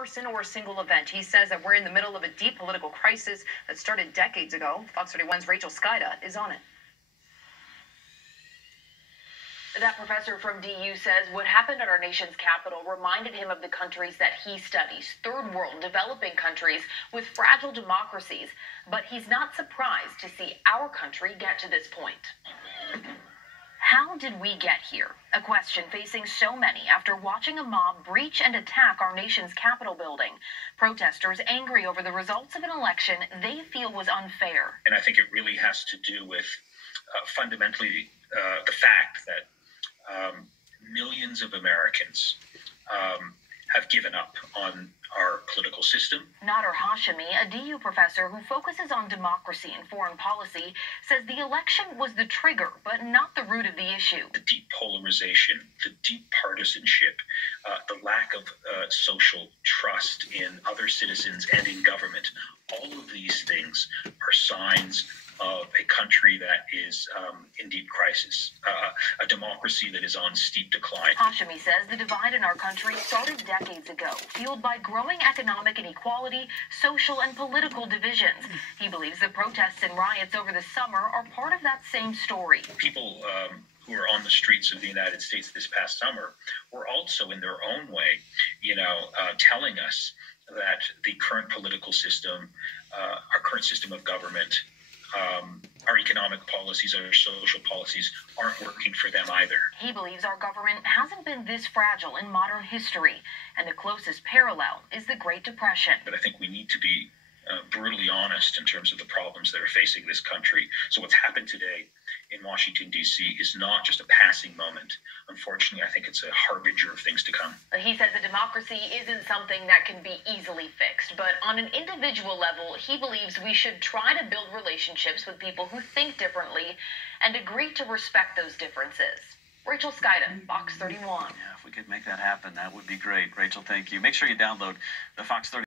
Person or a single event. He says that we're in the middle of a deep political crisis that started decades ago. Fox 31's Rachel Skida is on it. That professor from DU says what happened at our nation's capital reminded him of the countries that he studies, third world, developing countries with fragile democracies. But he's not surprised to see our country get to this point. How did we get here? A question facing so many after watching a mob breach and attack our nation's Capitol building. Protesters angry over the results of an election they feel was unfair. And I think it really has to do with fundamentally the fact that millions of Americans have given up on our political system. Nader Hashemi, a DU professor who focuses on democracy and foreign policy, says the election was the trigger, but not the root of the issue. The deep polarization, the deep partisanship, the lack of social trust in other citizens and in government, all of these things are signs of a country that is in deep crisis, a democracy that is on steep decline. Hashemi says the divide in our country started decades ago, fueled by growing economic inequality, social and political divisions. He believes the protests and riots over the summer are part of that same story. People who were on the streets of the United States this past summer were also in their own way, telling us that the current political system, our current system of government, our economic policies, our social policies aren't working for them either. He believes our government hasn't been this fragile in modern history, and the closest parallel is the Great Depression. But I think we need to be brutally honest in terms of the problems that are facing this country. So what's happened today in Washington, D.C. is not just a passing moment. Unfortunately, I think it's a harbinger of things to come. He says a democracy isn't something that can be easily fixed, but on an individual level, he believes we should try to build relationships with people who think differently and agree to respect those differences. Rachel Skida, Fox 31. Yeah, if we could make that happen, that would be great. Rachel, thank you. Make sure you download the Fox 31.